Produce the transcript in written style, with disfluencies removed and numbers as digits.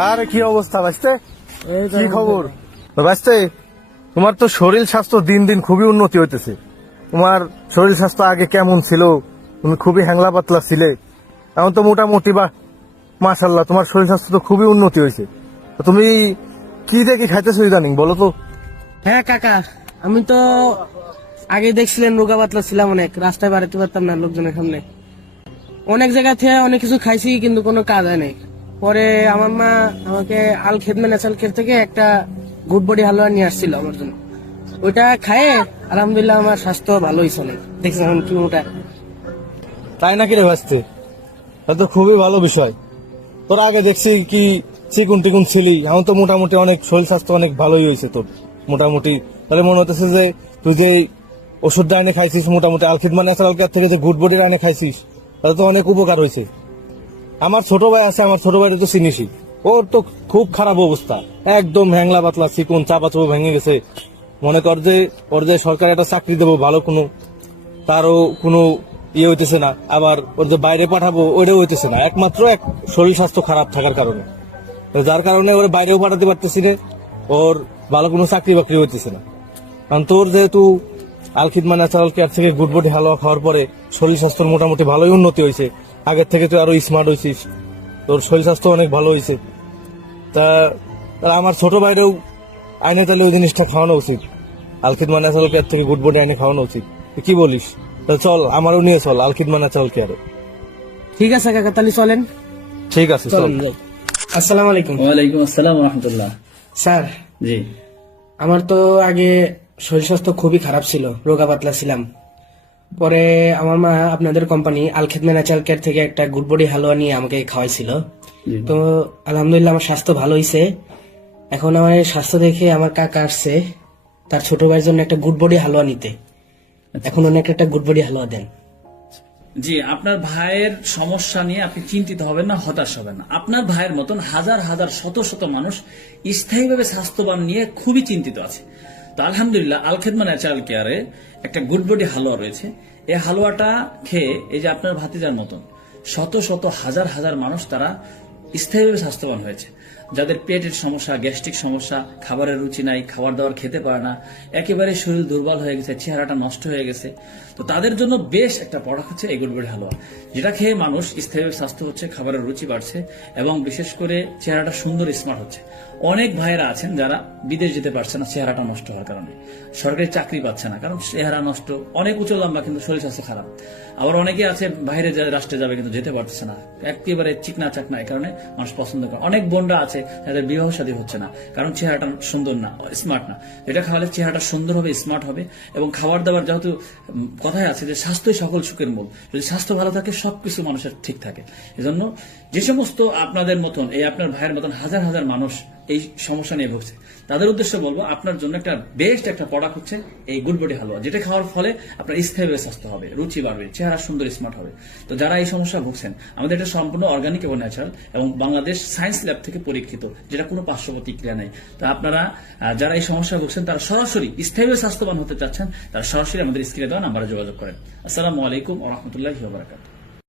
আর কি অবস্থা বাঁচতে? এই তো কি খবর বাঁচতে? তোমার তো শরীর স্বাস্থ্য দিন দিন খুবই উন্নতি হইতেছে। তোমার শরীর স্বাস্থ্য আগে কেমন ছিল? তুমি খুবই হ্যাংলা পাতলা ছিলে, এখন তো মোটামুটি বা মাশাল্লাহ তোমার শরীর স্বাস্থ্য তো খুবই উন্নতি হয়েছে। তো তুমি কি দেখি খাইতেছো ইদানিং বলো তো? হ্যাঁ কাকা, আমি তো আগে দেখছিলেন রোগা পাতলা ছিলাম, অনেক রাস্তায় বাড়াতে পারতাম না লোকজনের সামনে। অনেক জায়গা থেকে অনেক কিছু খাইছি কিন্তু কোনো কাজ হয় নাই। পরে আমার মা আমাকে আল খেদমে ন্যাচারাল কেয়ার থেকে একটা গুড বডি হালুয়া নিয়ে আসছিল আমার জন্য। ওইটা খায়ে আলহামদুলিল্লাহ আমার স্বাস্থ্য ভালো হয়েছে অনেক। দেখছেন এখন কি ওটা। তাই নাকি রে বাঁচতে? তাহলে তো খুবই ভালো বিষয়। তোর আগে দেখছি কি চিকুন টিকুন ছিলি, এখন তো মোটামুটি অনেক শরীর স্বাস্থ্য অনেক ভালোই হয়েছে তোর মোটামুটি। তাহলে মনে হতেছে যে তুই যে ওষুধটা এনে খাইছিস, মোটামুটি আলখিদমা ন্যাচারাল কেয়ার থেকে যে গুড বডির এনে খাইছিস, তাতে তো অনেক উপকার হয়েছে। আমার ছোট ভাই আছে, আমার ছোট ভাইটা তো চিনিসই, ওর তো খুব খারাপ অবস্থা, একদম হ্যাংলা পাতলা চিকুন চাপা চুপা ভেঙে গেছে। মনে কর যে ওর যে সরকার একটা চাকরি দেবো ভালো কোনো, তারও কোনো ইয়ে হইতেছে না, আবার ওর যে বাইরে পাঠাবো ওইটাও হইতেছে না, একমাত্র এক শরীর স্বাস্থ্য খারাপ থাকার কারণে। তো যার কারণে ওর বাইরেও পাঠাতে পারতেছি না, ওর ভালো কোনো চাকরি বাকরি হইতেছে না। কারণ তোর যেহেতু আলখিদমা ন্যাচারাল কেয়ার থেকে গুড বডি হালুয়া খাওয়ার পরে শরীর স্বাস্থ্যের মোটামুটি ভালোই উন্নতি হয়েছে, আগের থেকে তুই আরো স্মার্ট হয়েছিস, তোর শরীর স্বাস্থ্য অনেক ভালো হয়েছে। তা আমার ছোট ভাইরেও আইনে তাহলে ওই জিনিসটা খাওয়ানো উচিত, আলখিদমা ন্যাচারাল কেয়ার থেকে গুড বডি আইনে খাওয়ানো উচিত। তুই কি বলিস? তা চল আমারও নিয়ে চল আলখিদমা ন্যাচারাল কেয়ারে। ঠিক আছে কাকা, তাহলে চলেন। ঠিক আছে চল। চলেন যাও। আসসালামু আলাইকুম। ওয়ালাইকুম আসসালাম রহমতুল্লাহ। স্যার, জি, আমার তো আগে শরীর স্বাস্থ্য খুবই খারাপ ছিল, রোগা পাতলা ছিলাম। পরে আমার মা আপনাদের কোম্পানি আল খেদমে ন্যাচারাল কেয়ার থেকে একটা গুড বডি হালুয়া নিয়ে আমাকে খাওয়াইছিল। জি। তো আলহামদুলিল্লাহ আমার স্বাস্থ্য ভালো হয়েছে। এখন আমার এই স্বাস্থ্য দেখে আমার কাকা আসছে তার ছোট ভাইয়ের জন্য একটা গুড বডি হালুয়া নিতে। এখন অনেক একটা গুড বডি হালুয়া দেন। জি, আপনার ভাইয়ের সমস্যা নিয়ে আপনি চিন্তিত হবেন না, হতাশ হবেন না। আপনার ভাইয়ের মতন হাজার হাজার শত শত মানুষ স্থায়ীভাবে স্বাস্থ্যবান নিয়ে খুবই চিন্তিত আছে। তো আলহামদুলিল্লাহ আল খেদমা ন্যাচারাল কেয়ারে একটা গুড বডি হালুয়া রয়েছে। এই হালুয়াটা খেয়ে এই যে আপনার ভাতিজার মতন শত শত হাজার হাজার মানুষ তারা স্থায়ীভাবে স্বাস্থ্যবান হয়েছে। যাদের পেটের সমস্যা, গ্যাস্ট্রিক সমস্যা, খাবারের রুচি নাই, খাবার দাবার খেতে পারে না, একেবারে শরীর দুর্বল হয়ে গেছে, চেহারাটা নষ্ট হয়ে গেছে, তো তাদের জন্য বেশ একটা প্রোডাক্ট হচ্ছে এই গুড বডি হালুয়া, যেটা খেয়ে মানুষ স্থায়ীভাবে স্বাস্থ্য হচ্ছে, খাবারের রুচি বাড়ছে এবং বিশেষ করে চেহারাটা সুন্দর স্মার্ট হচ্ছে। অনেক ভাইয়েরা আছেন যারা বিদেশ যেতে পারছে না চেহারাটা নষ্ট হওয়ার কারণে, সরকারি চাকরি পাচ্ছে না কারণ চেহারা নষ্ট, অনেক উঁচু লম্বা কিন্তু শরীর স্বাস্থ্য খারাপ। আবার অনেকে আছে বাইরে রাষ্ট্রে যাবে কিন্তু যেতে পারছে না, একেবারে চিকনা চাকনা, এই কারণে মানুষ পছন্দ করে। অনেক বোনরা আছে যাদের বিবাহ শাদী হচ্ছে না কারণ চেহারাটা সুন্দর না, স্মার্ট না। এটা খাওয়ালে চেহারাটা সুন্দর হবে, স্মার্ট হবে। এবং খাবার দাবার, যেহেতু কথায় আছে যে স্বাস্থ্যই সকল সুখের মূল, যদি স্বাস্থ্য ভালো থাকে সবকিছু মানুষের ঠিক থাকে। এজন্য যে সমস্ত আপনাদের মতন, এই আপনার ভাইয়ের মতন হাজার হাজার মানুষ এই সমস্যা নিয়ে ভুগছে, তাদের উদ্দেশ্যে বলবো আপনার জন্য একটা বেস্ট একটা প্রোডাক্ট হচ্ছে এই গুড বডি হালুয়া, যেটা খাওয়ার ফলে আপনার স্থায়ীভাবে স্বাস্থ্য হবে, রুচি বাড়বে, চেহারা সুন্দর স্মার্ট হবে। তো যারা এই সমস্যা ভুগছেন, আমাদের এটা সম্পূর্ণ অর্গানিক এবং ন্যাচারাল এবং বাংলাদেশ সায়েন্স ল্যাব থেকে পরীক্ষিত, যেটা কোনো পার্শ্ব প্রতিক্রিয়া নেই। তো আপনারা যারা এই সমস্যা ভুগছেন, তারা সরাসরি স্থায়ীভাবে স্বাস্থ্যবান হতে চাচ্ছেন, তারা সরাসরি আমাদের স্ক্রিনে দেওয়া নাম্বারে যোগাযোগ করেন। আসসালামু আলাইকুম ওয়া রাহমাতুল্লাহি ওয়া বারাকাতুহু।